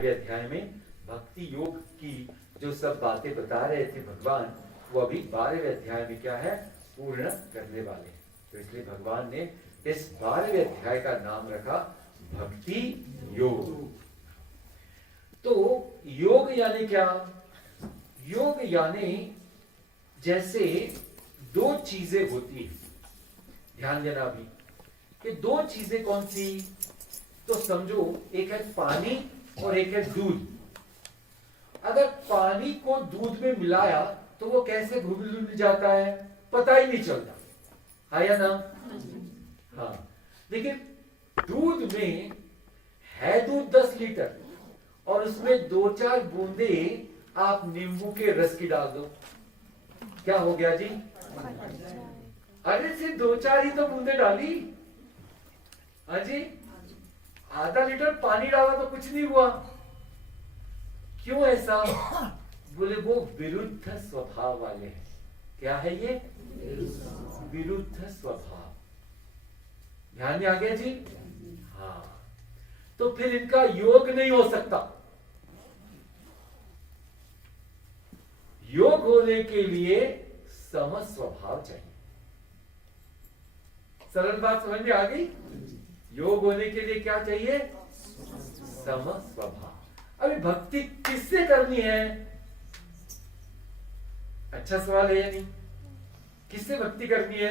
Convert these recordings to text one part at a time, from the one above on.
अध्याय में भक्ति योग की जो सब बातें बता रहे थे भगवान, वो अभी 12वें अध्याय में क्या है, पूर्ण करने वाले हैं। तो इसलिए भगवान ने इस 12वें अध्याय का नाम रखा भक्ति योग। तो योग यानी क्या? योग यानी जैसे दो चीजें होती है, ध्यान देना अभी कि दो चीजें कौन सी? तो समझो एक है पानी और एक है दूध। अगर पानी को दूध में मिलाया तो वो कैसे घुल जाता है, पता ही नहीं चलता, है या ना? हाँ, लेकिन दूध में है दूध 10 लीटर और उसमें 2-4 बूंदे आप नींबू के रस की डाल दो, क्या हो गया जी? अरे सिर्फ 2-4 ही तो बूंदे डाली, हाँ जी, आधा लीटर पानी डाला तो कुछ नहीं हुआ। क्यों ऐसा? बोले वो विरुद्ध स्वभाव वाले हैं। क्या है ये? विरुद्ध स्वभाव। ध्यान में आ गया जी? हाँ, तो फिर इनका योग नहीं हो सकता। योग होने के लिए सम स्वभाव चाहिए। सरल बात समझ में आ गई? योग होने के लिए क्या चाहिए? सम स्वभाव। अभी भक्ति किससे करनी है? अच्छा सवाल है या नहीं? किससे भक्ति करनी है?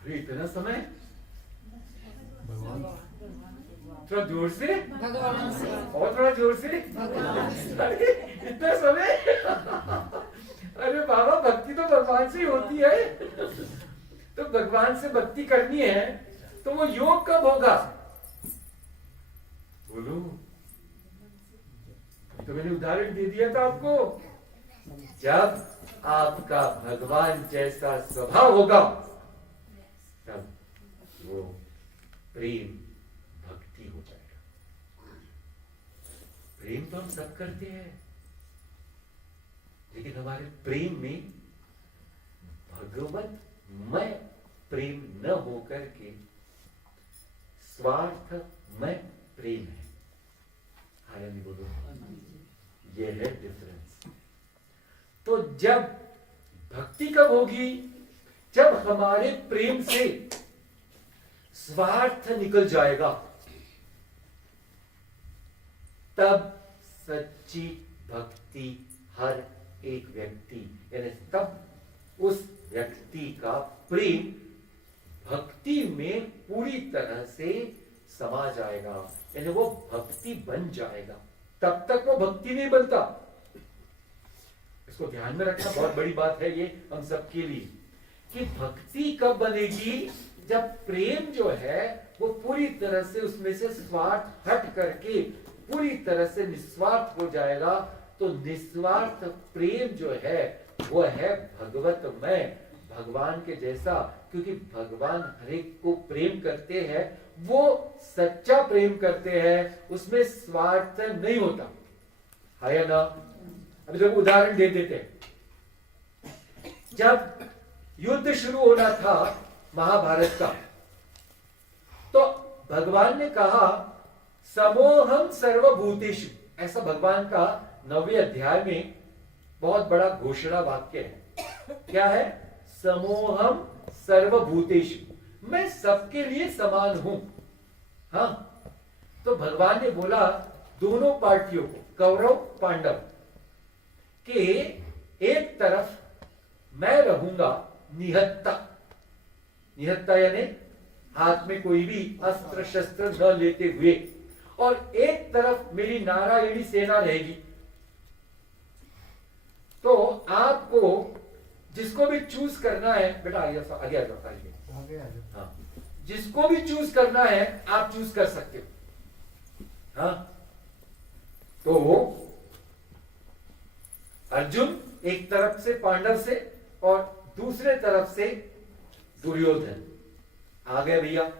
अरे इतना समय, थोड़ा जोर से, भगवान से, और थोड़ा जोर से, अरे इतना समय अरे बाबा, भक्ति तो भगवान से ही होती है। तो भगवान से भक्ति करनी है तो वो योग कब होगा? बोलो, तो मैंने उदाहरण दे दिया था आपको, जब आपका भगवान जैसा स्वभाव होगा तब वो प्रेम भक्ति हो जाएगा। प्रेम तो हम सब करते हैं, लेकिन हमारे प्रेम में भगवत मैं प्रेम न होकर के स्वार्थ में प्रेम है। हाँ नहीं बोलो, ये है डिफरेंस। तो जब भक्ति कब होगी? जब हमारे प्रेम से स्वार्थ निकल जाएगा, तब सच्ची भक्ति हर एक व्यक्ति, यानी तब उस व्यक्ति का प्रेम भक्ति में पूरी तरह से समा जाएगा, यानी वो भक्ति बन जाएगा। तब तक वो भक्ति नहीं बनता। इसको ध्यान में रखना, बहुत बड़ी बात है ये हम सबके लिए, कि भक्ति कब बनेगी? जब प्रेम जो है वो पूरी तरह से उसमें से स्वार्थ हट करके पूरी तरह से निस्वार्थ हो जाएगा। तो निस्वार्थ प्रेम जो है वो है भगवत में, भगवान के जैसा। क्योंकि भगवान हरेक को प्रेम करते हैं, वो सच्चा प्रेम करते हैं, उसमें स्वार्थ नहीं होता, है या ना? अभी देखो उदाहरण दे देते हैं। जब युद्ध शुरू होना था महाभारत का, तो भगवान ने कहा समोहम सर्वभूतेषु, ऐसा भगवान का 9वें अध्याय में बहुत बड़ा घोषणा वाक्य है। क्या है? समोहम सर्वभूतेषु, मैं सबके लिए समान हूं। हाँ, तो भगवान ने बोला दोनों पार्टियों को, कौरव पांडव, कि एक तरफ मैं रहूंगा निहत्ता, निहत्ता यानी हाथ में कोई भी अस्त्र शस्त्र न लेते हुए, और एक तरफ मेरी नारायणी सेना रहेगी। तो आपको जिसको भी चूज करना है, बेटा आगे आ जाओ, हाँ, जिसको भी चूज करना है आप चूज कर सकते हो। हाँ, तो अर्जुन एक तरफ से पांडव से और दूसरे तरफ से दुर्योधन आ गए भैया।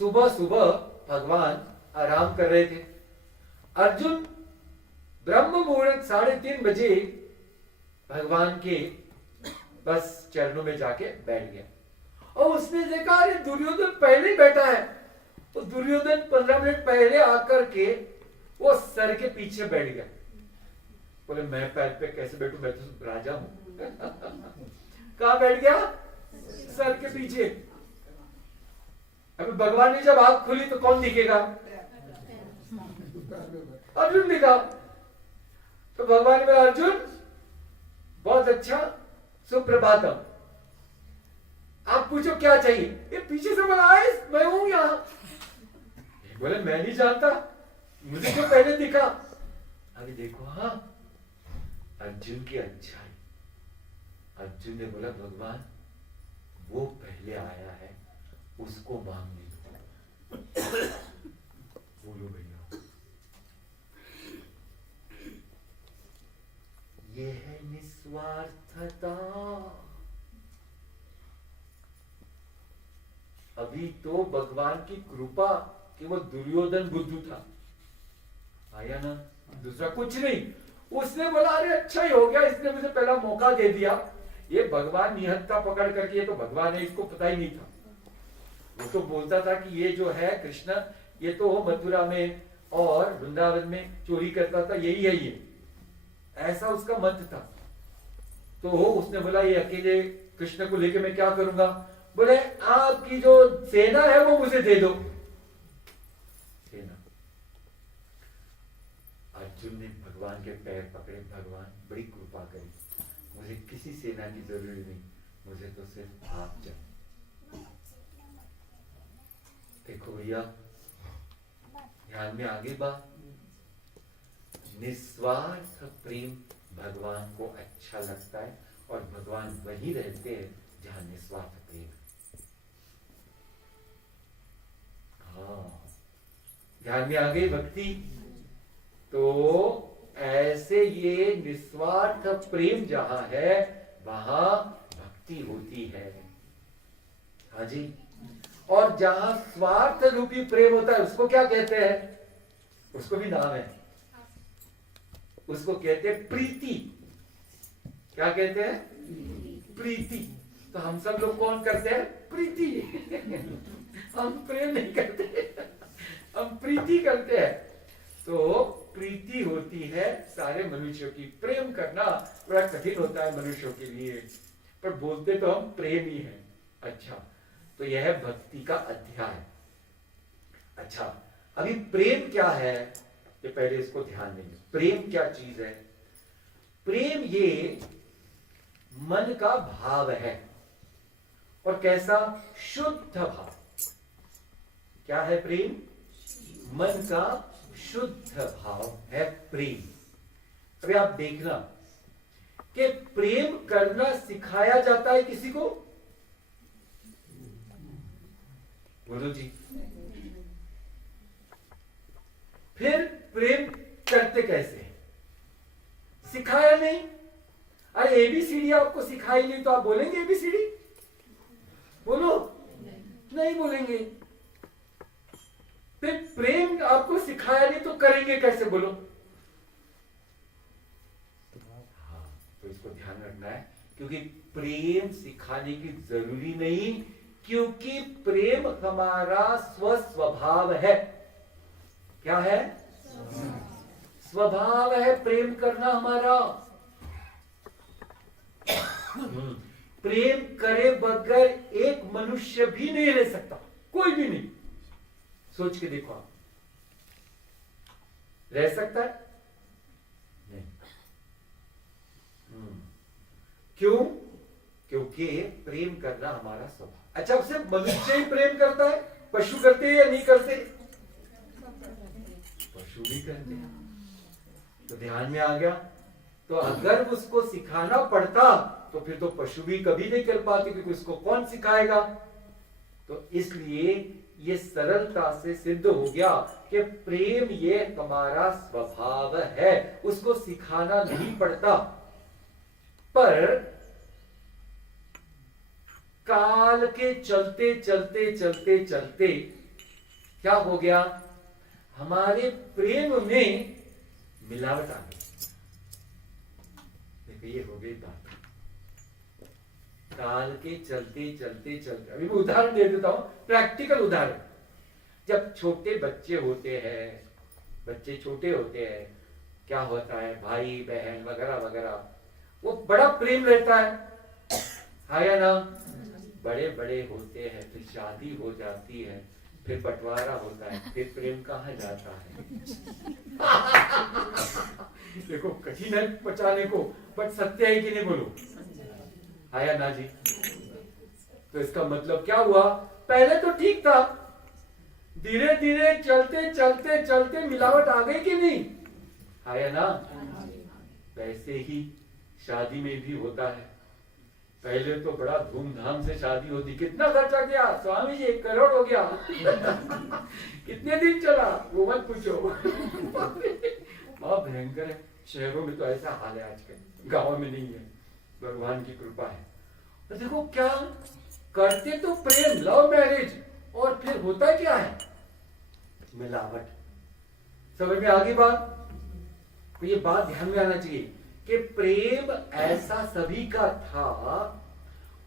सुबह सुबह भगवान आराम कर रहे थे। अर्जुन ब्रह्म मुहूर्त 3:30 बजे भगवान के बस चरणों में जाके बैठ गया, और उसने देखा अरे दुर्योधन पहले ही बैठा है, वो दुर्योधन 15 मिनट पहले आकर के वो सर के पीछे बैठ गया। बोले मैं पैर पे कैसे बैठूं, मैं तो राजा हूं। कहां बैठ गया? सर के पीछे। अभी भगवान ने जब आंख खुली तो कौन दिखेगा? अर्जुन दिखा। तो भगवान ने बोला अर्जुन बहुत अच्छा, सुप्रभातम, आप पूछो क्या चाहिए। ये पीछे से बोला मैं हूं यहां। बोले मैं नहीं जानता, मुझे जो पहले दिखा। अभी देखो हाँ अर्जुन की अच्छाई। अर्जुन ने बोला भगवान वो पहले आया है, उसको मांगने दो। बोलो भैया, ये है निस्वार्थता। अभी तो भगवान की कृपा कि वो दुर्योधन बुद्धू था, आया ना, दूसरा कुछ नहीं। उसने बोला अरे अच्छा ही हो गया, इसने मुझे पहला मौका दे दिया। ये भगवान निहत्था पकड़ करके, ये तो भगवान है, इसको पता ही नहीं था। वो तो बोलता था कि ये जो है कृष्ण, ये तो मथुरा में और वृंदावन में चोरी करता था, यही है ये, ऐसा उसका मत था। तो उसने बोला ये अकेले कृष्ण को लेके मैं क्या करूंगा। बोले आपकी जो सेना है वो मुझे दे दो। सेना। अर्जुन ने भगवान के पैर पकड़े, भगवान बड़ी कृपा करी, मुझे किसी सेना की जरूरत नहीं, मुझे तो सिर्फ आप चाहिए। देखो भैया ध्यान में आगे बात, निस्वार्थ प्रेम भगवान को अच्छा लगता है और भगवान वही रहते हैं जहां निस्वार्थ प्रेम। हाँ ध्यान में आगे भक्ति। तो ऐसे ये निस्वार्थ प्रेम जहां है वहां भक्ति होती है। हाँ जी। और जहां स्वार्थ रूपी प्रेम होता है उसको क्या कहते हैं? उसको भी नाम है, उसको कहते हैं प्रीति। क्या कहते हैं? प्रीति। तो हम सब लोग कौन करते हैं? प्रीति। हम प्रेम नहीं करते, हम प्रीति करते हैं। तो प्रीति होती है सारे मनुष्यों की। प्रेम करना बड़ा कठिन होता है मनुष्यों के लिए, पर बोलते तो हम प्रेम ही है। अच्छा, तो यह है भक्ति का अध्याय। अच्छा, अभी प्रेम क्या है ये पहले इसको ध्यान देंगे। प्रेम क्या चीज है? प्रेम ये मन का भाव है। और कैसा? शुद्ध भाव। क्या है प्रेम? मन का शुद्ध भाव है प्रेम। अभी आप देखना कि प्रेम करना सिखाया जाता है किसी को? बोलो जी। फिर प्रेम करते कैसे? सिखाया नहीं। अरे एबीसीडी आपको सिखाई नहीं तो आप बोलेंगे एबीसीडी? बोलो, नहीं बोलेंगे। फिर प्रेम आपको सिखाया नहीं तो करेंगे कैसे? बोलो। हाँ, तो इसको ध्यान रखना है, क्योंकि प्रेम सिखाने की जरूरी नहीं, क्योंकि प्रेम हमारा स्वभाव है। क्या है? स्वभाव है प्रेम करना हमारा। प्रेम करे बगैर एक मनुष्य भी नहीं रह सकता, कोई भी नहीं। सोच के देखो, आप रह सकता है? नहीं। क्यों? क्योंकि प्रेम करना हमारा स्वभाव। अच्छा, सिर्फ मनुष्य ही प्रेम करता है? पशु करते हैं या नहीं करते? पशु भी करते हैं। तो ध्यान में आ गया। तो अगर उसको सिखाना पड़ता तो फिर तो पशु भी कभी नहीं कर पाते, क्योंकि उसको कौन सिखाएगा? तो इसलिए ये सरलता से सिद्ध हो गया कि प्रेम ये हमारा स्वभाव है, उसको सिखाना नहीं पड़ता। पर काल के चलते चलते चलते चलते क्या हो गया? हमारे प्रेम में मिलावट आ गई। देखो ये हो गई बात। काल के चलते चलते चलते, अभी मैं उदाहरण दे देता हूं, प्रैक्टिकल उदाहरण। जब छोटे बच्चे होते हैं, बच्चे छोटे होते हैं, क्या होता है, भाई बहन वगैरह वगैरह, वो बड़ा प्रेम रहता है या ना। बड़े बड़े होते हैं, फिर शादी हो जाती है, फिर बंटवारा होता है, फिर प्रेम कहाँ जाता है। देखो कठिन है पचाने को, बट सत्य है कि नहीं बोलो, आया ना जी। तो इसका मतलब क्या हुआ, पहले तो ठीक था, धीरे धीरे चलते चलते चलते मिलावट आ गई कि नहीं, आया ना। वैसे ही शादी में भी होता है, पहले तो बड़ा धूमधाम से शादी होती, कितना खर्चा किया स्वामी जी, 1 करोड़ हो गया। कितने दिन चला वो मत पूछो। बहुत भयंकर है, शहरों में तो ऐसा हाल है आजकल, गांव में नहीं है, भगवान की कृपा है। तो देखो क्या करते तो प्रेम, लव मैरिज, और फिर होता क्या है, मिलावट। समझ में आ गई बात। तो ये बात ध्यान में आना चाहिए कि प्रेम ऐसा सभी का था,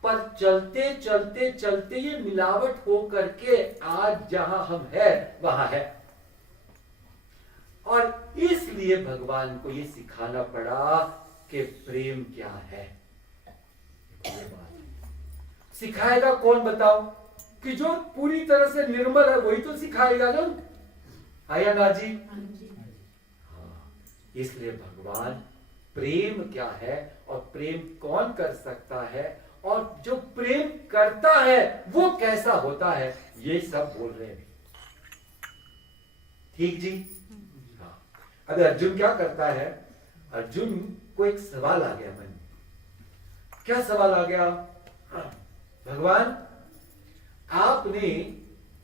पर चलते चलते चलते ये मिलावट हो करके आज जहां हम है वहां है। और इसलिए भगवान को ये सिखाना पड़ा कि प्रेम क्या है। सिखाएगा कौन बताओ, कि जो पूरी तरह से निर्मल है वही तो सिखाएगा ना, आया ना जी। इसलिए भगवान प्रेम क्या है और प्रेम कौन कर सकता है, और जो प्रेम करता है वो कैसा होता है, ये सब बोल रहे हैं। ठीक जी। हाँ, अब अर्जुन क्या करता है, अर्जुन को एक सवाल आ गया मन में। क्या सवाल आ गया, भगवान आपने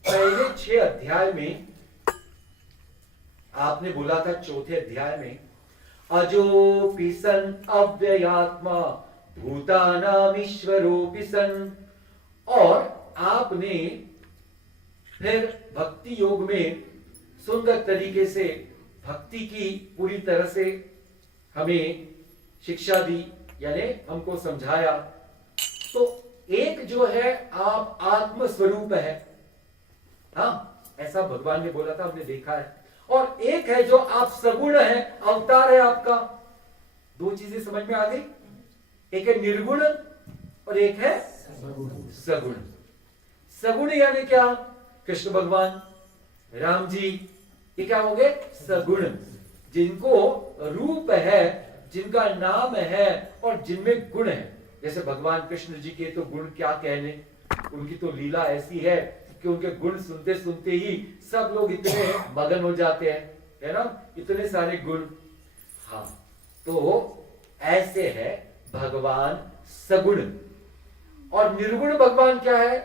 पहले 6 अध्याय में आपने बोला था, चौथे अध्याय में, अजोपि सन अव्ययात्मा भूतानामीश्वरोपि सन, और आपने फिर भक्ति योग में सुंदर तरीके से भक्ति की पूरी तरह से हमें शिक्षा दी, यानी हमको समझाया। तो एक जो है आप आत्म स्वरूप है, हाँ ऐसा भगवान ने बोला था, हमने देखा है। और एक है जो आप सगुण है, अवतार है आपका। 2 चीजें समझ में आ गई, एक है निर्गुण और एक है सगुण। सगुण यानी क्या, कृष्ण भगवान, राम जी, ये क्या हो गए, सगुण, जिनको रूप है, जिनका नाम है और जिनमें गुण है। जैसे भगवान कृष्ण जी के तो गुण क्या कहने, उनकी तो लीला ऐसी है कि उनके गुण सुनते सुनते ही सब लोग इतने मगन हो जाते हैं, है ना, इतने सारे गुण। हाँ, तो ऐसे है भगवान सगुण। और निर्गुण भगवान क्या है,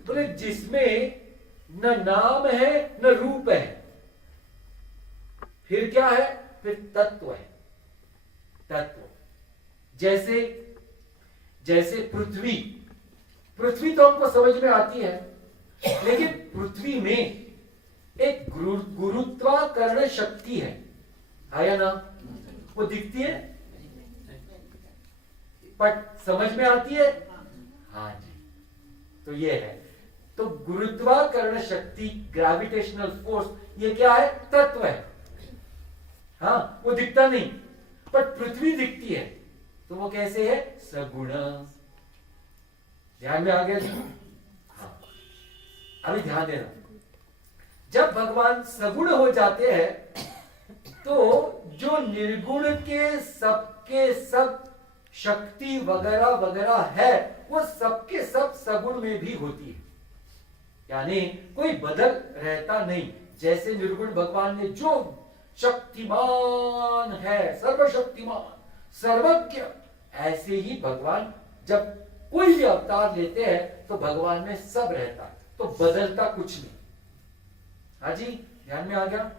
बोले जिसमें न नाम है न रूप है, फिर क्या है, फिर तत्व है, तत्व। जैसे जैसे पृथ्वी, पृथ्वी तो हमको समझ में आती है, लेकिन पृथ्वी में एक गुरुत्वाकर्षण शक्ति है, आया ना, वो दिखती है पर समझ में आती है, हाँ जी। तो ये है, तो गुरुत्वाकर्षण शक्ति, ग्रेविटेशनल फोर्स, ये क्या है, तत्व है। हाँ, वो दिखता नहीं, पर पृथ्वी दिखती है, तो वो कैसे है, सगुण। ध्यान में आ गया जी। हाँ, अभी ध्यान देना, जब भगवान सगुण हो जाते हैं तो जो निर्गुण के सबके सब शक्ति वगैरह वगैरह है, वो सबके सब सगुण में भी होती है, यानी कोई बदल रहता नहीं। जैसे निर्गुण भगवान ने जो शक्तिमान है, सर्वशक्तिमान, सर्वज्ञ, ऐसे ही भगवान जब कोई भी अवतार लेते हैं तो भगवान में सब रहता है, तो बदलता कुछ नहीं। हाँ जी, ध्यान में आ गया।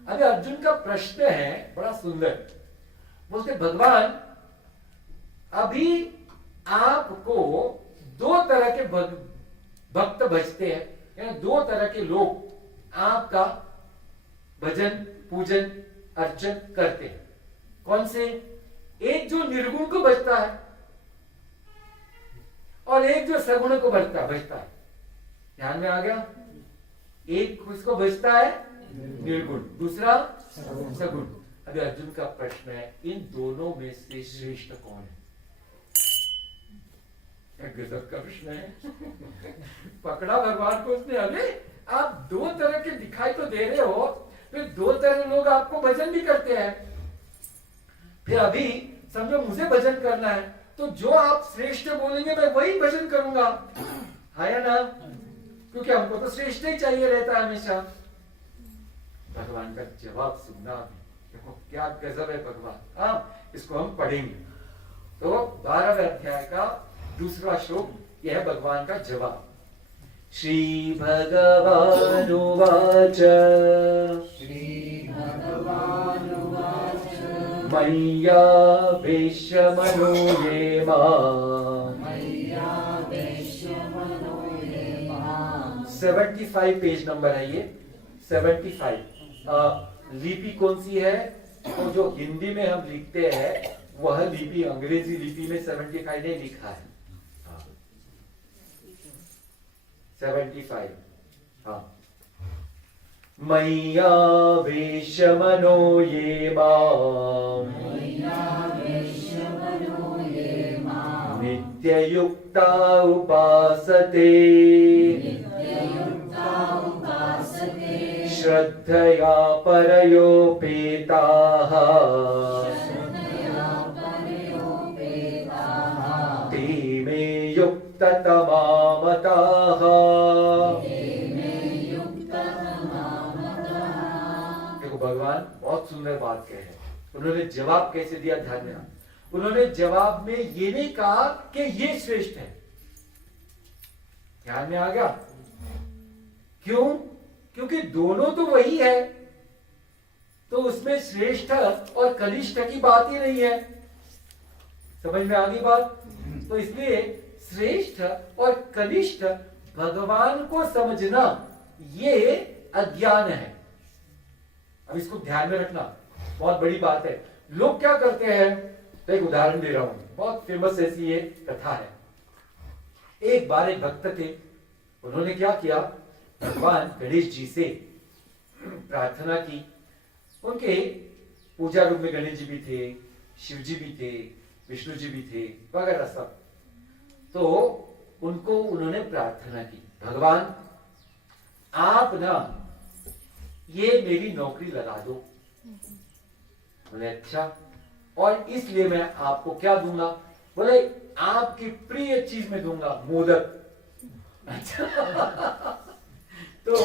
अभी अर्जुन का प्रश्न है बड़ा सुंदर, बोलते भगवान अभी आपको 2 तरह के भक्त भजते हैं, यानी 2 तरह के लोग आपका भजन पूजन अर्चन करते हैं। कौन से, एक जो निर्गुण को भजता है और एक जो सगुण को भजता है। ध्यान में आ गया। एक उसको बचता है निर्गुण, दूसरा सगुण। अभी अर्जुन का प्रश्न है, इन दोनों में से श्रेष्ठ कौन है? गजब का प्रश्न है। पकड़ा भगवान को उसने। अरे आप दो तरह के दिखाई तो दे रहे हो, फिर दो तरह लोग आपको भजन भी करते हैं, फिर अभी समझो मुझे भजन करना है, तो जो आप श्रेष्ठ बोलेंगे मैं वही भजन करूंगा, है या ना? क्योंकि हमको तो श्रेष्ठ ही चाहिए रहता है हमेशा। भगवान का जवाब सुनना, देखो क्या गजब है भगवान। हाँ, इसको हम पढ़ेंगे। तो 12वें अध्याय का दूसरा श्लोक, यह है भगवान का जवाब। श्री भगवानुवाच मय्यावेश्य मनो ये माम्। 75 पेज नंबर है ये, 75। लिपि कौन सी है? तो जो हिंदी में हम लिखते हैं वह लिपि अंग्रेजी लिपि में 75 ने लिखा है। 75। हाँ, मय्यावेश्य मनो ये माम् नित्ययुक्ता उपासते श्रद्धया परयोपेताः ते मे युक्ततमा मताः। देखो भगवान बहुत सुंदर बात कहे हैं। उन्होंने जवाब कैसे दिया, ध्यान देना। उन्होंने जवाब में ये नहीं कहा कि ये श्रेष्ठ है। ध्यान में आ गया? क्यों? क्योंकि दोनों तो वही है, तो उसमें श्रेष्ठ और कनिष्ठ की बात ही नहीं है। समझ में आ गई बात? तो इसलिए श्रेष्ठ और कनिष्ठ भगवान को समझना ये अज्ञान है। अब इसको ध्यान में रखना, बहुत बड़ी बात है। लोग क्या करते हैं, तो एक उदाहरण दे रहा हूं, बहुत फेमस ऐसी ये कथा है। एक बार एक भक्त थे, उन्होंने क्या किया, भगवान गणेश जी से प्रार्थना की। उनके पूजा रूप में गणेश जी भी थे, शिव जी भी थे, विष्णु जी भी थे वगैरह सब। तो उनको उन्होंने प्रार्थना की, भगवान आप ना ये मेरी नौकरी लगा दो। बोले अच्छा, और इसलिए मैं आपको क्या दूंगा? बोले आपकी प्रिय चीज में दूंगा, मोदक। अच्छा तो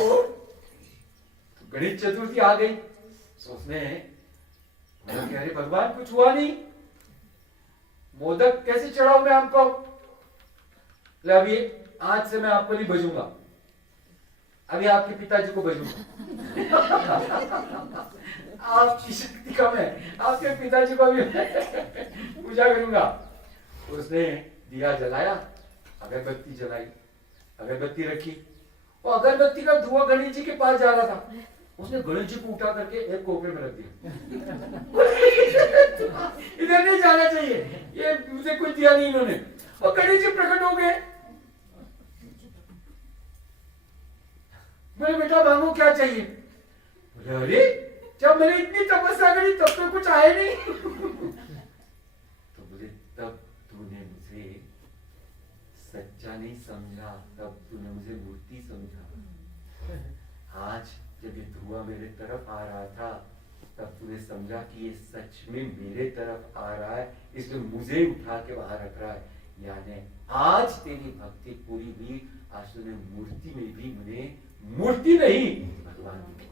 गणेश चतुर्थी आ गई, सोचने अरे भगवान कुछ हुआ नहीं, मोदक कैसे चढ़ाऊं मैं आपको? अभी आज से मैं आपको नहीं भेजूंगा, अभी आपके पिताजी को भेजूंगा। आपकी शक्ति कम है, आपके पिताजी को भी पूजा करूंगा। उसने दिया जलाया, अगरबत्ती जलाई, अगरबत्ती रखी, और अगरबत्ती का धुआं गणेश जी के पास जा रहा था। उसने गणेश जी को उठा करके एक कोपरे में रख दिया। इधर नहीं जाना चाहिए, ये मुझे कुछ दिया नहीं इन्होंने। और गणेश जी प्रकट हो गए। बोले बेटा मांगो क्या चाहिए? बोले अरे जब मैंने इतनी तपस्या करी तब तो कुछ आया नहीं। तो बोले तब तूने मुझे सच्चा नहीं समझा, तब तूने मुझे मूर्ति समझा। आज जब ये धुआं मेरे तरफ आ रहा था तब तूने समझा कि ये सच में मेरे तरफ आ रहा है, इसलिए मुझे उठा के बाहर रख रहा है। यानी आज तेरी भक्ति पूरी हुई, आज तूने मूर्ति में भी मुझे मूर्ति नहीं भगवान की।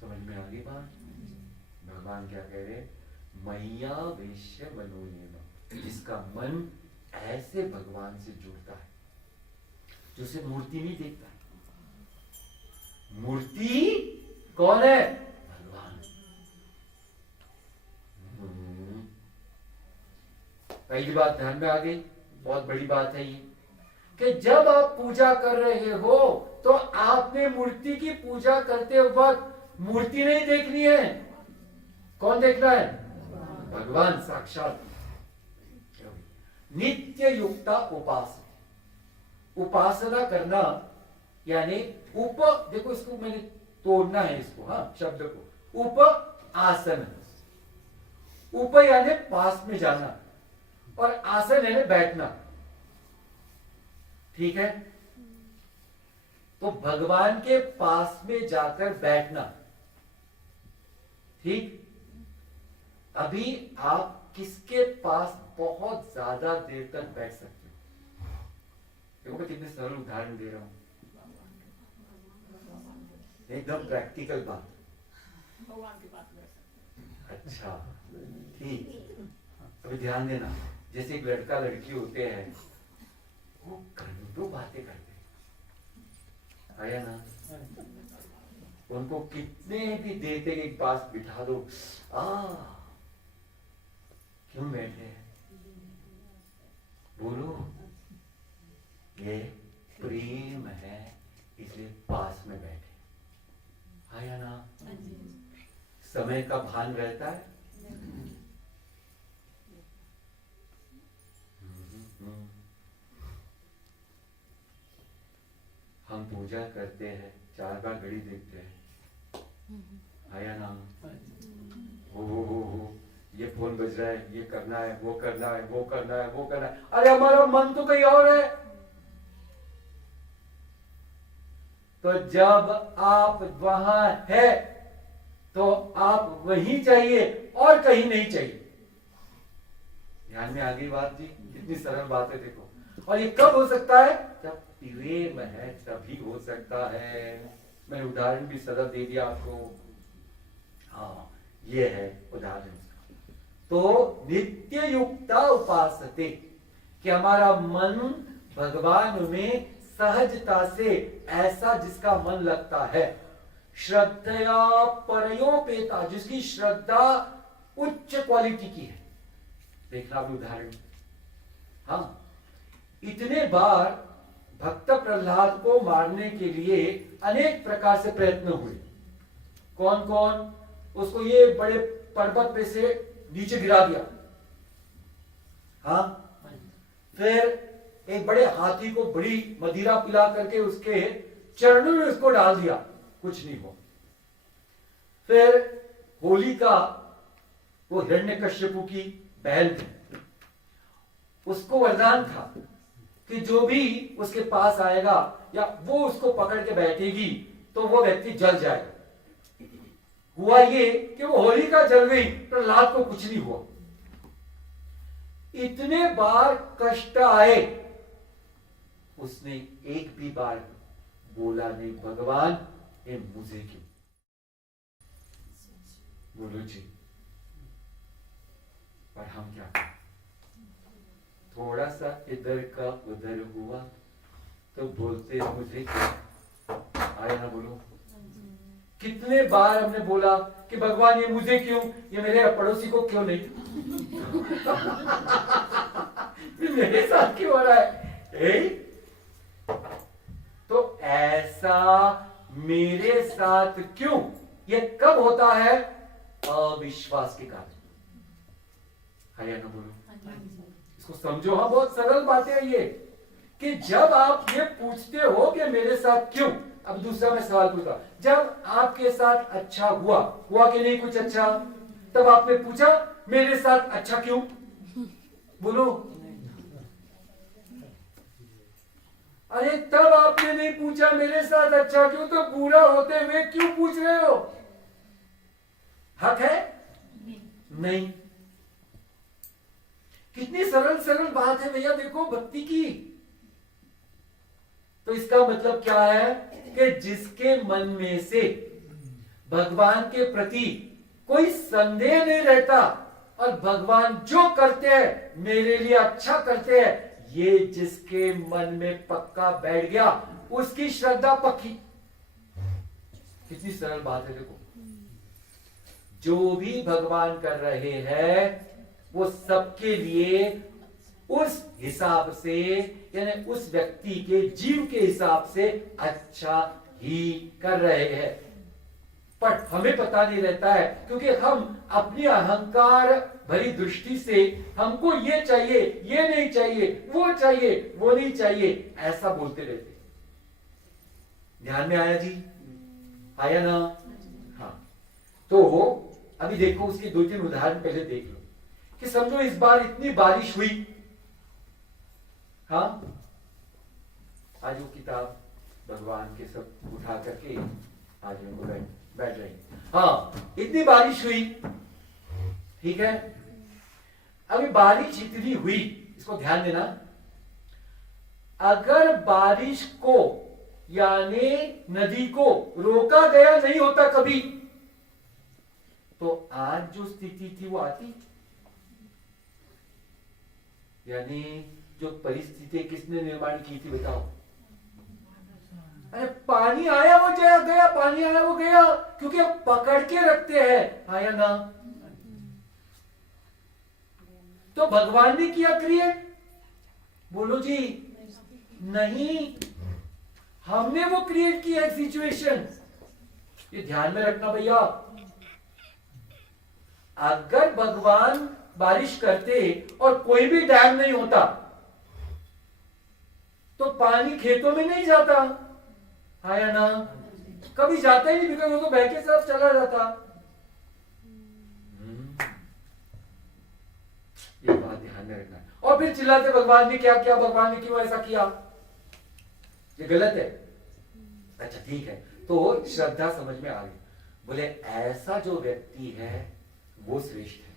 समझ में आ गई बात? भगवान क्या कह रहे? मय्यावेश्य मनो ये माम्, जिसका मन ऐसे भगवान से जुड़ता है, जो उसे मूर्ति नहीं देखता है। मूर्ति कौन है? भगवान। पहली बात ध्यान में आ गई, बहुत बड़ी बात है ये, कि जब आप पूजा कर रहे हो तो आपने मूर्ति की पूजा करते वक्त मूर्ति नहीं देखनी है। कौन देखना है? भगवान साक्षात। नित्य युक्ता उपास, उपासना करना यानी देखो इसको मैंने तोड़ना है इसको, हाँ, शब्द को उप आसन। उप यानी पास में जाना और आसन यानी बैठना, ठीक है। तो भगवान के पास में जाकर बैठना, ठीक। अभी आप किसके पास बहुत ज्यादा देर तक बैठ सकते हो? देखो मैं कितने सरल उदाहरण दे रहा हूं, एकदम प्रैक्टिकल बात। भगवान के पास बैठ सकते। अच्छा, ठीक। अभी ध्यान देना, जैसे एक लड़का लड़की होते हैं, वो घंटों बातें करते हैं, आया ना? उनको कितने भी देर तक एक पास बिठा दो, क्यों बैठे हैं? बोलो, ये प्रेम है इसलिए पास में बैठे, आया ना? समय का भान रहता है। हम पूजा करते हैं, 4 बार घड़ी देखते हैं, आया ना? हो ये फोन बज रहा है, ये करना है, वो करना है, वो करना है, वो करना है। अरे हमारा मन तो कहीं और है। तो जब आप वहां है तो आप वहीं चाहिए और कहीं नहीं चाहिए। ध्यान में आ गई बात जी? कितनी सरल बात है, देखो। और ये कब हो सकता है? जब प्रेम है तभी हो सकता है। मैं उदाहरण भी सरल दे दिया आपको। हाँ, ये है उदाहरण। तो नित्य युक्ता उपासते, कि हमारा मन भगवान में सहजता से ऐसा जिसका मन लगता है, श्रद्धया परयोपेता, जिसकी श्रद्धा उच्च क्वालिटी की है। देखना भी उदाहरण। हाँ, इतने बार भक्त प्रहलाद को मारने के लिए अनेक प्रकार से प्रयत्न हुए। कौन कौन? उसको ये बड़े पर्वत पे से नीचे गिरा दिया, हाँ। फिर एक बड़े हाथी को बड़ी मदिरा पिला करके उसके चरणों में उसको डाल दिया, कुछ नहीं हुआ। फिर होलिका, वो हिरण्यकश्यपु की बहन थी, उसको वरदान था कि जो भी उसके पास आएगा या वो उसको पकड़ के बैठेगी तो वो व्यक्ति जल जाएगा। हुआ ये कि वो होलिका जल गई, प्रहलाद को कुछ नहीं हुआ। इतने बार कष्ट आए, उसने एक भी बार बोला नहीं, भगवान ये मुझे क्यों? बोलो जी। और हम क्या करें? थोड़ा सा इधर का उधर हुआ तो बोलते मुझे क्यों? आया ना? बोलो। कितने बार हमने बोला कि भगवान ये मुझे क्यों, ये मेरे पड़ोसी को क्यों नहीं? मेरे साथ क्यों हो रहा है? तो ऐसा मेरे साथ क्यों? ये कब होता है? अविश्वास के कारण। है ना? बोलो। इसको समझो। हाँ, बहुत सरल बात है ये, कि जब आप ये पूछते हो कि मेरे साथ क्यों। अब दूसरा मैं सवाल पूछता, जब आपके साथ अच्छा हुआ कि नहीं कुछ अच्छा, तब आपने पूछा मेरे साथ अच्छा क्यों? बोलो। अरे तब आपने नहीं पूछा मेरे साथ अच्छा क्यों, तो बुरा होते हुए क्यों पूछ रहे हो? हक है? नहीं। कितनी सरल सरल बात है भैया, देखो भक्ति की। तो इसका मतलब क्या है कि जिसके मन में से भगवान के प्रति कोई संदेह नहीं रहता और भगवान जो करते हैं मेरे लिए अच्छा करते हैं, ये जिसके मन में पक्का बैठ गया, उसकी श्रद्धा पक्की। कितनी सरल बात है देखो। जो भी भगवान कर रहे हैं वो सबके लिए उस हिसाब से, यानी उस व्यक्ति के जीव के हिसाब से अच्छा ही कर रहे हैं। पर हमें पता नहीं रहता है, क्योंकि हम अपनी अहंकार भरी दृष्टि से हमको ये चाहिए, ये नहीं चाहिए, वो चाहिए, वो नहीं चाहिए, ऐसा बोलते रहते। ध्यान में आया जी? आया ना? हाँ। तो अभी देखो उसके 2-3 उदाहरण पहले देख लो कि समझो इस बार इतनी बारिश हुई। हाँ, आज वो किताब भगवान के सब उठा करके आज हम बैठ रहे। हाँ, इतनी बारिश हुई, ठीक है। अभी बारिश इतनी हुई, इसको ध्यान देना, अगर बारिश को यानी नदी को रोका गया नहीं होता कभी, तो आज जो स्थिति थी वो आती। यानी जो परिस्थिति किसने निर्माण की थी बताओ? अरे पानी आया वो गया, पानी आया वो गया, क्योंकि अब पकड़ के रखते हैं। आया ना? तो भगवान ने किया क्रिएट? बोलो जी, नहीं, हमने वो क्रिएट किया एक सिचुएशन। ये ध्यान में रखना भैया। अगर भगवान बारिश करते और कोई भी डैम नहीं होता तो पानी खेतों में नहीं जाता। आया ना? कभी जाता ही नहीं, बिकॉज वो तो बह के सब चला जाता। ये बात ध्यान में रखना। और फिर चिल्लाते भगवान ने क्या किया, भगवान ने क्यों ऐसा किया, ये गलत है। अच्छा ठीक है, तो श्रद्धा समझ में आ गई। बोले ऐसा जो व्यक्ति है वो श्रेष्ठ है।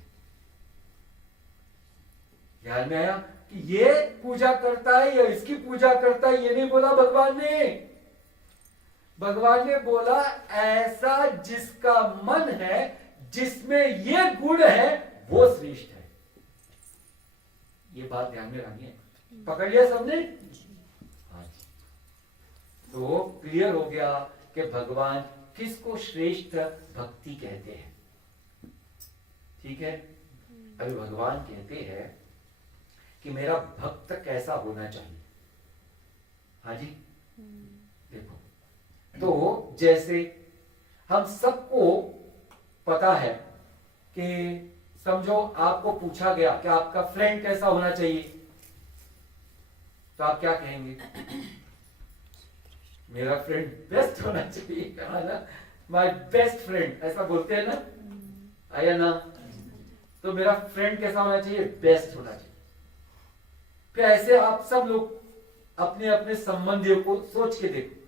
ध्यान में आया कि ये पूजा करता है या इसकी पूजा करता है, ये नहीं बोला भगवान ने। भगवान ने बोला ऐसा जिसका मन है, जिसमें ये गुण है, वो श्रेष्ठ है। ये बात ध्यान में रखनी है। पकड़ लिया सबने? हाँ। तो क्लियर हो गया कि भगवान किसको श्रेष्ठ भक्ति कहते हैं। ठीक है। अभी भगवान कहते हैं कि मेरा भक्त कैसा होना चाहिए। हाँ जी, देखो, तो जैसे हम सबको पता है कि समझो आपको पूछा गया कि आपका फ्रेंड कैसा होना चाहिए, तो आप क्या कहेंगे? मेरा फ्रेंड बेस्ट होना चाहिए। कहा ना, माय बेस्ट फ्रेंड, ऐसा बोलते हैं ना। आया ना? तो मेरा फ्रेंड कैसा होना चाहिए? बेस्ट होना चाहिए। फिर ऐसे आप सब लोग अपने अपने संबंधियों को सोच के देखो।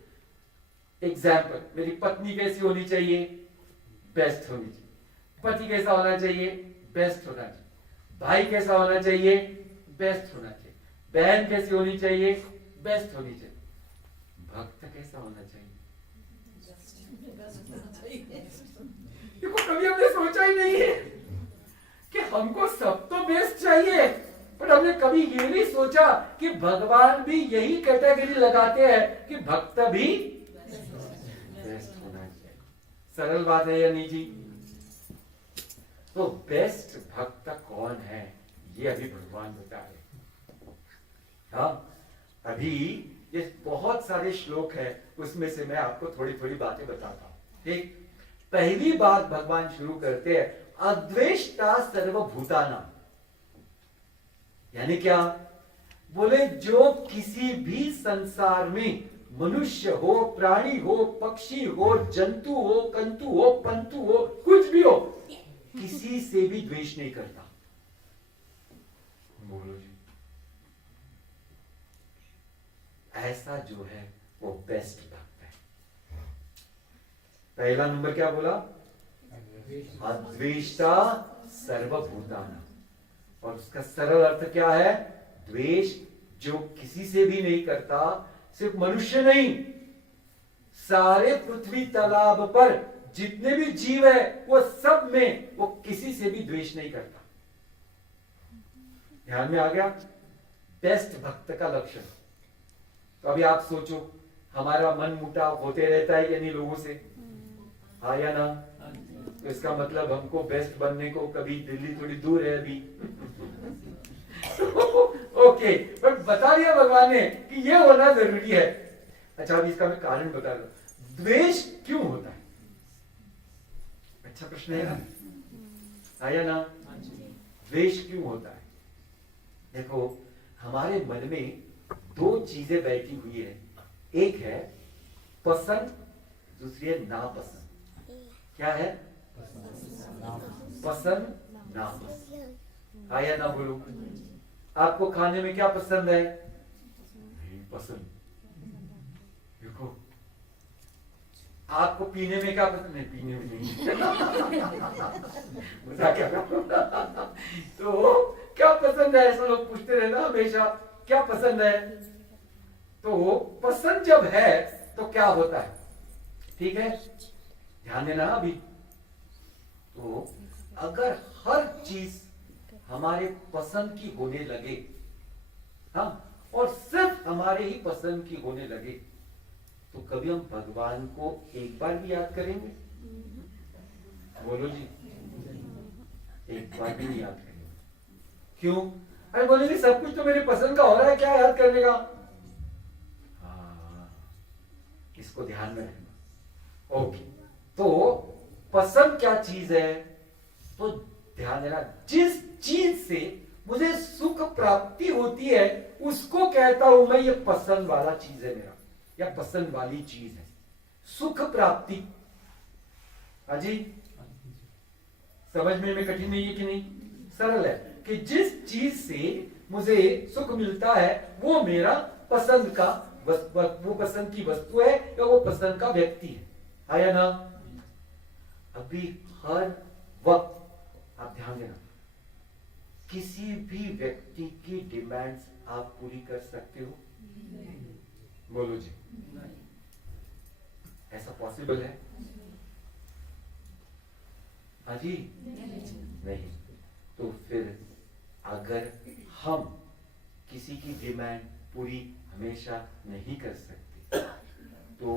एग्जाम्पल, मेरी पत्नी कैसी होनी चाहिए? बेस्ट होनी चाहिए। पति कैसा होना चाहिए? बेस्ट होना चाहिए। भाई कैसा होना चाहिए? बेस्ट होना चाहिए। बहन कैसी होनी चाहिए? बेस्ट होनी चाहिए। भक्त कैसा होना चाहिए? देखो, कभी हमने सोचा ही नहीं है कि हमको सब तो बेस्ट चाहिए, पर हमने कभी ये नहीं सोचा कि भगवान भी यही कैटेगरी लगाते हैं कि भक्त भी बेस्ट होना चाहिए। सरल बात है या नहीं जी? तो बेस्ट भक्त कौन है, ये अभी भगवान बता रहे। हाँ, अभी ये बहुत सारे श्लोक है, उसमें से मैं आपको थोड़ी थोड़ी बातें बताता हूं। ठीक, पहली बात भगवान शुरू करते हैं, अद्वेष्टा सर्वभूतानां। यानी क्या? बोले जो किसी भी संसार में मनुष्य हो, प्राणी हो, पक्षी हो, जंतु हो, कंतु हो, पंतु हो, कुछ भी हो, किसी से भी द्वेष नहीं करता। बोलो जी, ऐसा जो है वो बेस्ट भक्त है। पहला नंबर क्या बोला? अद्वेष्टा सर्वभूतानां। और उसका सरल अर्थ क्या है? द्वेष जो किसी से भी नहीं करता। सिर्फ मनुष्य नहीं, सारे पृथ्वी तालाब पर जितने भी जीव है वो सब में वो किसी से भी द्वेष नहीं करता। ध्यान में आ गया? बेस्ट भक्त का लक्षण। तो अभी आप सोचो, हमारा मन मुटाव होते रहता है यानी लोगों से, हाँ या ना? तो इसका मतलब हमको बेस्ट बनने को, कभी दिल्ली थोड़ी दूर है अभी। ओके, पर बता दिया भगवान ने कि ये होना जरूरी है। अच्छा, अभी इसका मैं कारण बता दूं, द्वेष क्यों होता है? अच्छा प्रश्न है ना, आया ना। द्वेष क्यों होता है? देखो, हमारे मन में दो चीजें बैठी हुई है, एक है पसंद, दूसरी है नापसंद। क्या है? पसंद नापसंद। आया ना, बोलो। आपको खाने में क्या पसंद है? पसंद। देखो, आपको पीने में क्या पसंद है? पीने में नहीं। मजाक कर रहा हूं। तो क्या पसंद है, ऐसा लोग पूछते रहना हमेशा, क्या पसंद है? तो पसंद जब है तो क्या होता है? ठीक है, ध्यान देना अभी। तो अगर हर चीज हमारे पसंद की होने लगे, हाँ, और सिर्फ हमारे ही पसंद की होने लगे, तो कभी हम भगवान को एक बार भी याद करेंगे? बोलो जी, एक बार भी नहीं याद करेंगे। क्यों? अरे बोलेंगे सब कुछ तो मेरे पसंद का हो रहा है, क्या याद करने का? हाँ, इसको ध्यान में रखना। ओके, तो पसंद क्या चीज है? तो ध्यान देना, जिस चीज से मुझे सुख प्राप्ति होती है उसको कहता हूं मैं, ये पसंद वाला चीज है मेरा, या पसंद वाली चीज है। सुख प्राप्ति, अजी समझ में कठिन नहीं है कि नहीं? सरल है कि जिस चीज से मुझे सुख मिलता है वो मेरा पसंद का, वो पसंद की वस्तु है या वो पसंद का व्यक्ति है। आया ना? अभी हर वक्त आप ध्यान देना, किसी भी व्यक्ति की डिमांड्स आप पूरी कर सकते हो? बोलो जी, ऐसा पॉसिबल है? हाँ जी, नहीं। तो फिर अगर हम किसी की डिमांड पूरी हमेशा नहीं कर सकते, तो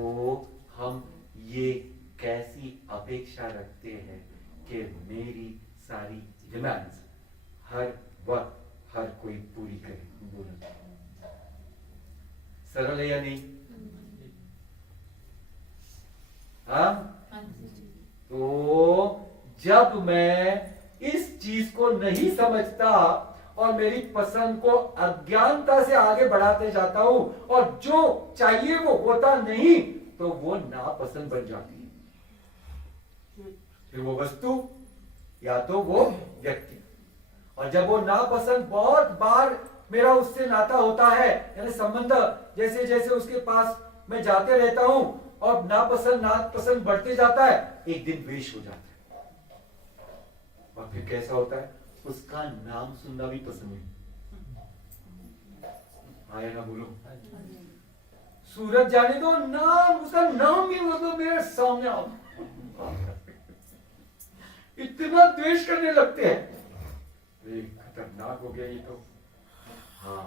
हम ये कैसी अपेक्षा रखते हैं कि मेरी सारी डिमांड्स हर वक्त हर कोई पूरी करे? बोलो, सरल है या नहीं? हाँ? तो जब मैं इस चीज को नहीं समझता और मेरी पसंद को अज्ञानता से आगे बढ़ाते जाता हूं और जो चाहिए वो होता नहीं, तो वो नापसंद बन जाती है, फिर वो वस्तु या तो वो व्यक्ति। और जब वो नापसंद बहुत बार मेरा उससे नाता होता है, यानी संबंध जैसे जैसे उसके पास मैं जाते रहता हूं और नापसंद बढ़ते जाता है, एक दिन द्वेष हो जाता है। और फिर कैसा होता है? उसका नाम सुनना भी पसंद नहीं। आया ना? बोलो, सूरज जाने दो, नाम, उसका नाम भी मतलब मेरे सामने आओ, इतना द्वेष करने लगते हैं। खतरनाक हो गया ये तो। हाँ,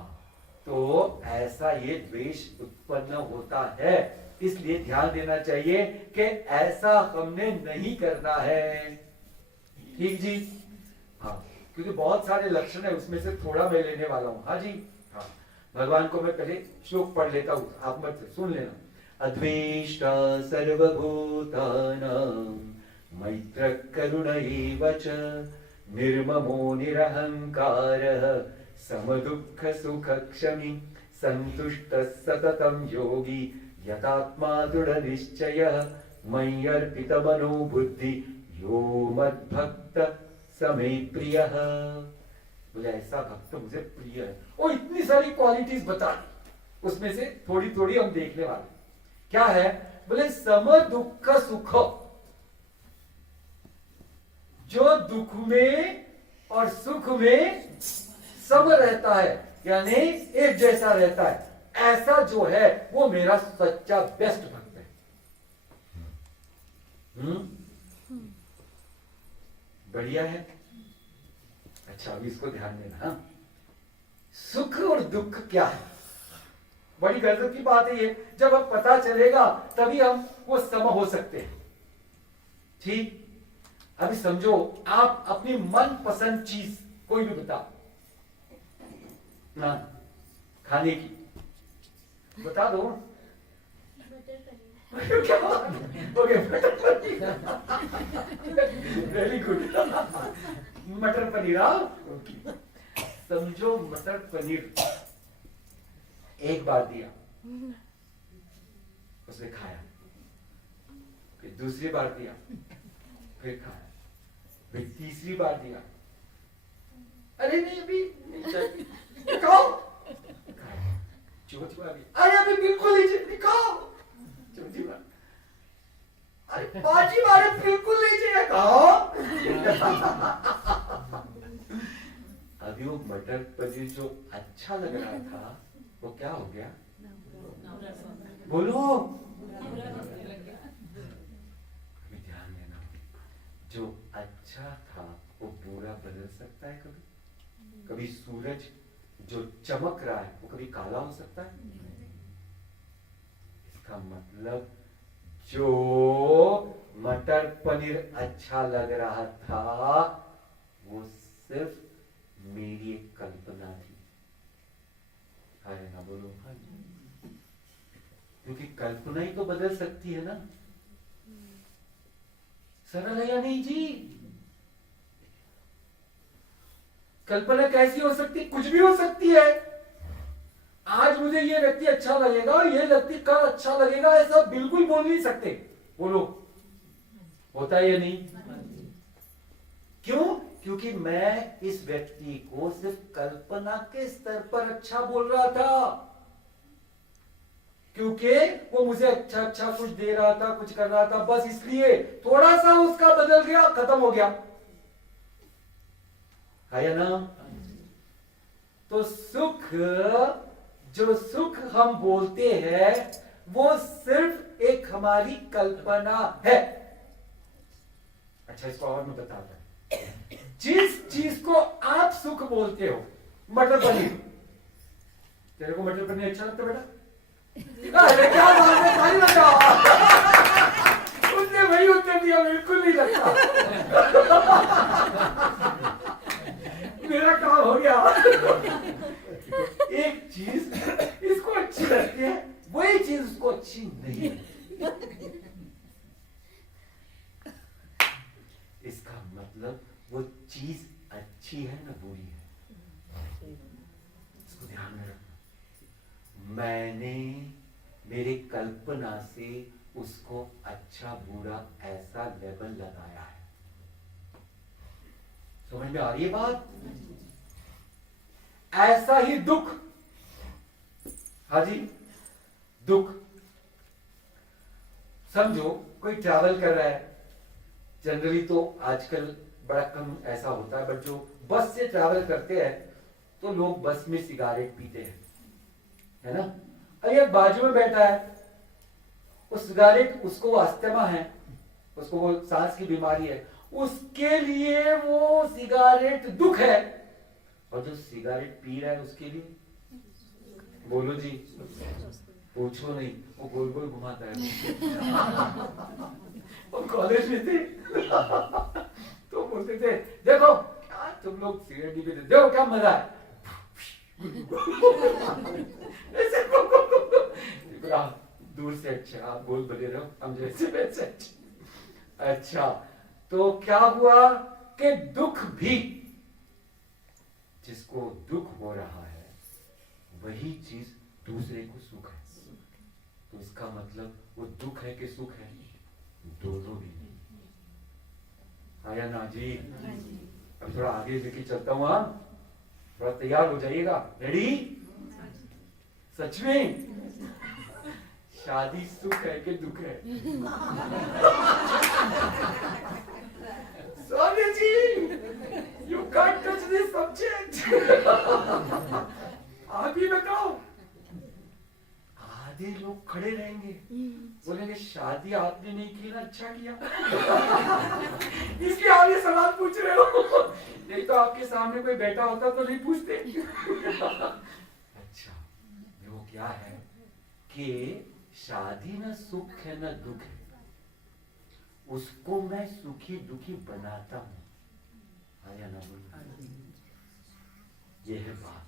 तो ऐसा ये द्वेष उत्पन्न होता है, इसलिए ध्यान देना चाहिए कि ऐसा हमने नहीं करना है। ठीक जी? हाँ, क्योंकि बहुत सारे लक्षण है, उसमें से थोड़ा मैं लेने वाला हूं। हाँ जी, हाँ, भगवान को मैं पहले श्लोक पढ़ लेता हूं, आप मत सुन लेना। अद्वेष्टा सर्वभूतानां मैत्र करुण एव च निर्ममो निरहंकारः समदुःख सुख क्षमी संतुष्टः सततं योगी यतात्मा दृढ़ निश्चयः मयि अर्पितमनो बुद्धि यो मद्भक्त समे प्रियः। बोले ऐसा भक्त मुझे प्रिय है। और इतनी सारी क्वालिटीज बता, उसमें से थोड़ी थोड़ी हम देखने वाले। क्या है? बोले सम दुख सुख, जो दुख में और सुख में सम रहता है, यानी एक जैसा रहता है, ऐसा जो है वो मेरा सच्चा बेस्ट भक्त है। बढ़िया है। अच्छा, अभी इसको ध्यान देना। हाँ? सुख और दुख क्या है? बड़ी गजब की बात है ये। जब अब पता चलेगा तभी हम वो सम हो सकते हैं। ठीक? अभी समझो, आप अपनी मन पसंद चीज कोई भी बता ना, खाने की बता दो। क्या? Very good. मटर पनीर, समझो मटर पनीर एक बार दिया, उसने खाया, फिर दूसरी बार दिया, फिर खाया, फिर तीसरी बार दिया, अरे नहीं अभी नहीं चाहिए, खाओ, चौथी बार, अरे अभी बिल्कुल नहीं खाओ, चौथी बार, अरे पांचवी बार बिल्कुल नहीं चाहिए, खाओ। अभी वो मटर पनीर जो अच्छा लग रहा था वो क्या हो गया, बोलो। अभी ध्यान देना, जो अच्छा था वो पूरा बदल सकता है कभी। कभी सूरज जो चमक रहा है वो कभी काला हो सकता है। इसका मतलब जो मटर पनीर अच्छा लग रहा था वो सिर्फ मेरी एक कल्पना थी। अरे ना बोलो, क्योंकि कल्पना ही तो बदल सकती है ना। सरल है या नहीं जी? कल्पना कैसी हो सकती, कुछ भी हो सकती है। आज मुझे ये व्यक्ति अच्छा लगेगा और ये व्यक्ति कल अच्छा लगेगा, ऐसा बिल्कुल बोल नहीं सकते। बोलो, होता है या नहीं? क्यों? क्योंकि मैं इस व्यक्ति को सिर्फ कल्पना के स्तर पर अच्छा बोल रहा था, क्योंकि वो मुझे अच्छा अच्छा कुछ दे रहा था, कुछ कर रहा था, बस इसलिए थोड़ा सा उसका बदल गया, खत्म हो गया, है ना? तो सुख, जो सुख हम बोलते हैं वो सिर्फ एक हमारी कल्पना है। अच्छा, इसको और मैं बताता हूं। जिस चीज को आप सुख बोलते हो, मटर पनीर, तेरे को मटर पनीर अच्छा लगता बेटा? अरे क्या बात है, ताली बजाओ। उसने वही उत्तर दिया, बिल्कुल नहीं लगता। मेरा काम हो गया। एक चीज इसको अच्छी लगती है, वही चीज उसको अच्छी नहीं लगती। इसका मतलब वो चीज अच्छी है ना बुरी है, इसको ध्यान में रखना। मैंने मेरे कल्पना से उसको अच्छा बुरा ऐसा लेबल लगाया है। समझ में आ रही है बात? ऐसा ही दुख, हाँ जी, दुख। समझो कोई ट्रैवल कर रहा है, जनरली तो आजकल बड़ा कम ऐसा होता है, बट जो बस से ट्रैवल करते हैं तो लोग बस में सिगारेट पीते हैं, है ना? अरे बाजू में बैठा है, वो सिगारेट, उसको अस्थमा है, उसको वो सांस की बीमारी है, उसके लिए वो सिगारेट दुख है, और जो सिगारेट पी रहा है उसके लिए, बोलो जी, पूछो नहीं, वो गोल गोल घुमाता है। वो कॉलेज में थे तो बोलते थे, देखो क्या तुम लोग सिगरेट नहीं पीते, देखो क्या मजा है। ऐसे दूर से अच्छा, आप गोल बने रहो, हम जैसे वैसे अच्छा। तो क्या हुआ कि दुख भी, जिसको दुख हो रहा है वही चीज दूसरे को सुख है। तो इसका मतलब वो दुख है कि सुख है, दोनों भी नहीं। आया ना जी? अब थोड़ा आगे लेके चलता हूं, आप थोड़ा तैयार हो जाइएगा। रेडी? सच में शादी सुख है कि दुख है? Swami ji, you can't touch this subject. आप ही बताओ। आधे लोग खड़े रहेंगे, बोलेंगे शादी आपने नहीं की ना, अच्छा किया। इसलिए आप ये सवाल पूछ रहे हो। नहीं तो आपके सामने कोई बैठा होता तो नहीं पूछते। अच्छा, वो क्या है कि शादी ना सुख है ना दुख है, उसको मैं सुखी दुखी बनाता हूं। आया ना बोल? ये है बात।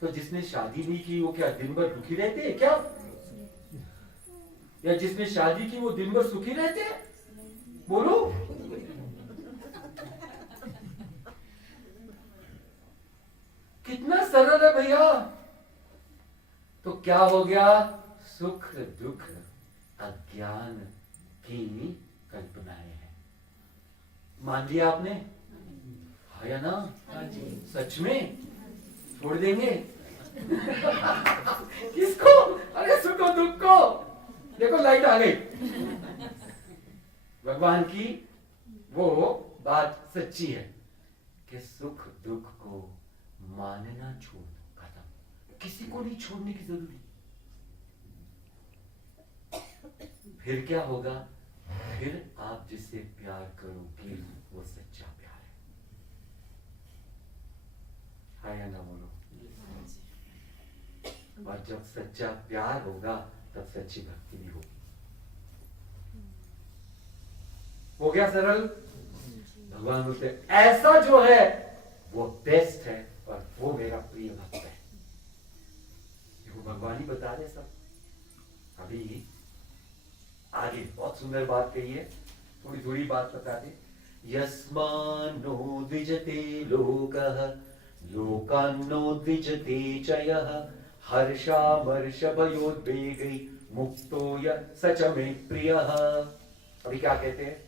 तो जिसने शादी नहीं की वो क्या दिन भर दुखी रहते हैं क्या? या जिसने शादी की वो दिन भर सुखी रहते हैं? बोलो। भैया। तो क्या हो गया? सुख दुख अज्ञान की कल्पनाएं हैं। मान लिया आपने? हाँ या ना? सच में छोड़ देंगे? किसको? अरे सुख और दुख को। देखो लाइट आ गई। भगवान की वो बात सच्ची है कि सुख दुख को मानना छोड़ दो, खत्म। किसी को नहीं छोड़ने की जरूरत। फिर क्या होगा? फिर आप जिससे प्यार करोगे वो सच्चा प्यार है। हाँ या ना बोलो? और जब सच्चा प्यार होगा तब सच्ची भक्ति भी होगी। हो गया सरल? भगवान बोलते ऐसा जो है वो बेस्ट है और वो मेरा प्रिय भक्त है। देखो भगवान ही बता रहे सब। अभी आगे बहुत सुंदर बात कही है, थोड़ी थोड़ी बात बता दे। यस्मान्नो द्विजते लोकः लोकान्नो द्विजते च यः हर्षामर्षभयोद्वेगै मुक्तो य स च मे प्रियः। अभी क्या कहते हैं?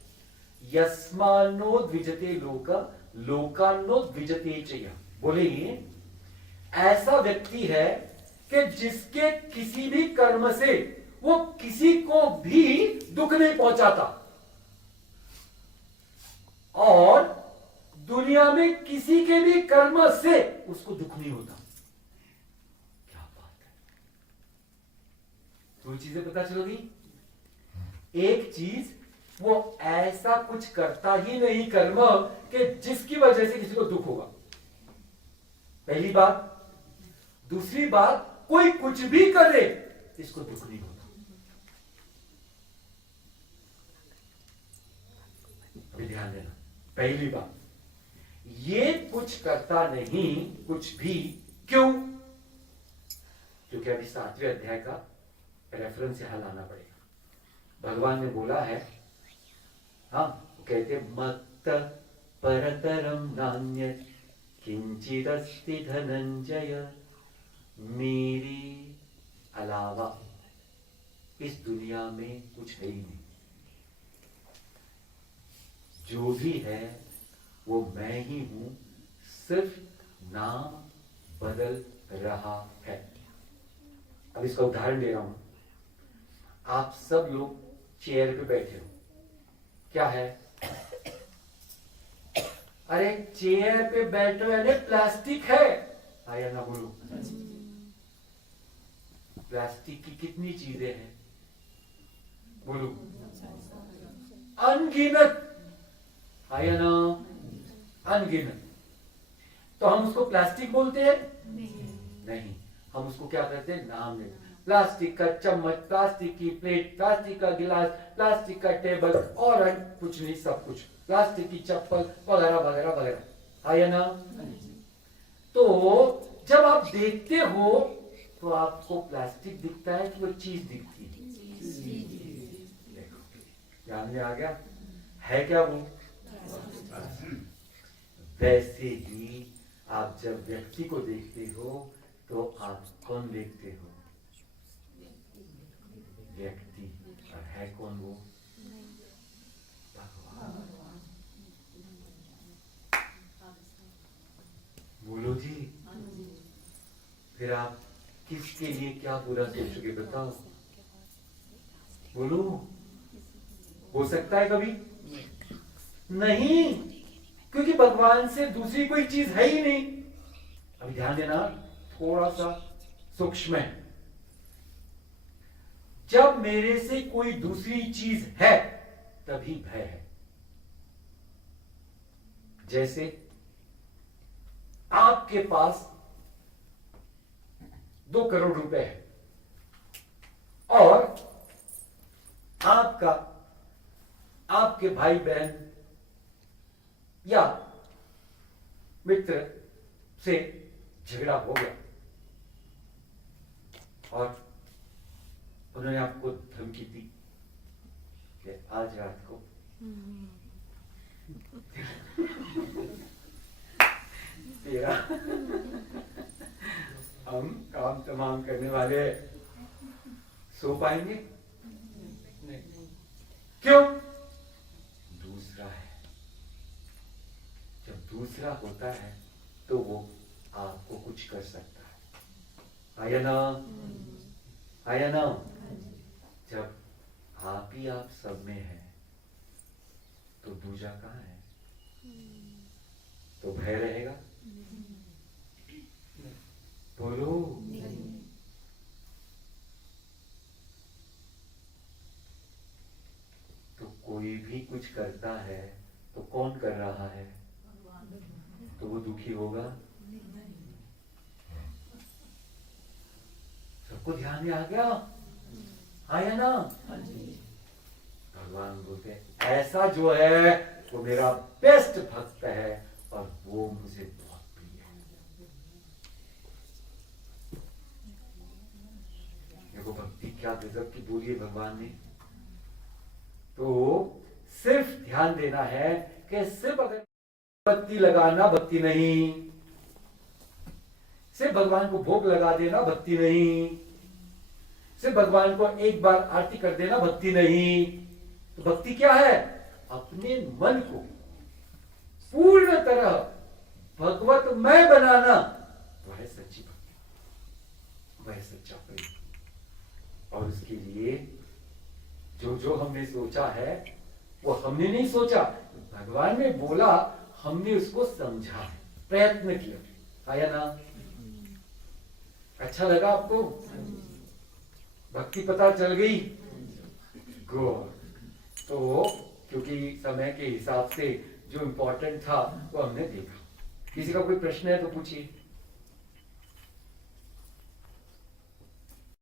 यस्मान्नो द्विजते लोक लोकान्नो द्विजते च यः। बोले ऐसा व्यक्ति है कि जिसके किसी भी कर्म से वो किसी को भी दुख नहीं पहुंचाता और दुनिया में किसी के भी कर्म से उसको दुख नहीं होता। क्या बात है! दो चीजें पता चल गई। एक चीज, वो ऐसा कुछ करता ही नहीं कर्म कि जिसकी वजह से किसी को दुख होगा, पहली बात। दूसरी बात, कोई कुछ भी करे इसको दुख नहीं होता। अभी ध्यान देना, पहली बात, ये कुछ करता नहीं कुछ भी। क्यों? क्योंकि अभी 7वें अध्याय का रेफरेंस यहां लाना पड़ेगा। भगवान ने बोला है, हाँ, कहते मत्त परतरम नान्यत् किंचिदस्ति धनंजय। मेरे अलावा इस दुनिया में कुछ है ही नहीं। जो भी है वो मैं ही हूं, सिर्फ नाम बदल रहा है। अब इसका उदाहरण दे रहा हूं। आप सब लोग चेयर पे बैठे हो, क्या है? अरे चेयर पे बैठो यानी प्लास्टिक है। आया ना बोलो? प्लास्टिक की कितनी चीजें हैं? बोलो। अनगिनत। आया ना? अनगिनत। तो हम उसको प्लास्टिक बोलते हैं? नहीं, हम उसको क्या करते हैं? नाम देते। प्लास्टिक का चम्मच, प्लास्टिक की प्लेट, प्लास्टिक का गिलास, प्लास्टिक का टेबल और कुछ नहीं, सब कुछ प्लास्टिक की चप्पल वगैरह वगैरह वगैरह। आया ना? तो जब आप देखते हो तो आपको प्लास्टिक दिखता है कि वो चीज दिखती है? ध्यान में आ गया? है क्या वो? वैसे ही आप जब व्यक्ति को देखते हो तो आप कौन देखते हो? व्यक्ति। और है कौन वो? भगवान। बोलो जी। फिर आप किसके लिए क्या बुरा सोचोगे बताओ? बोलो। हो सकता है कभी? नहीं, क्योंकि भगवान से दूसरी कोई चीज है ही नहीं। अभी ध्यान देना, थोड़ा सा सूक्ष्म है। जब मेरे से कोई दूसरी चीज है तभी भय है। जैसे आपके पास 2 करोड़ रुपए है और आपके भाई बहन या मित्र से झगड़ा हो गया और उन्होंने आपको धमकी दी कि आज रात को तेरा हम काम तमाम करने वाले सो पाएंगे? नहीं। क्यों? दूसरा है। जब दूसरा होता है तो वो आपको कुछ कर सकता है। आया ना? आया ना? जब आप ही आप सब में है तो दूजा कहाँ है? तो भय रहेगा? बोलो। तो कोई भी कुछ करता है तो कौन कर रहा है? तो वो दुखी होगा? सबको ध्यान में आ गया? आया ना? भगवान बोलते हैं ऐसा जो है वो मेरा बेस्ट भक्त है और वो मुझे बहुत प्रिय है। देखो भक्ति क्या गजब की बोली है भगवान ने। तो सिर्फ ध्यान देना है कि सिर्फ अगर बत्ती लगाना भक्ति नहीं, सिर्फ भगवान को भोग लगा देना भक्ति नहीं, सिर्फ भगवान को एक बार आरती कर देना भक्ति नहीं। तो भक्ति क्या है? अपने मन को पूर्ण तरह भगवतमय बनाना, वह सच्ची भक्ति, वह सच्चा प्रेम। और उसके लिए जो जो हमने सोचा है वो हमने नहीं सोचा, भगवान ने बोला, हमने उसको समझा, प्रयत्न किया। आया ना? अच्छा लगा आपको? भक्ति पता चल गई? गुड। तो क्योंकि समय के हिसाब से जो इम्पोर्टेंट था वो हमने देखा। किसी का कोई प्रश्न है तो पूछिए।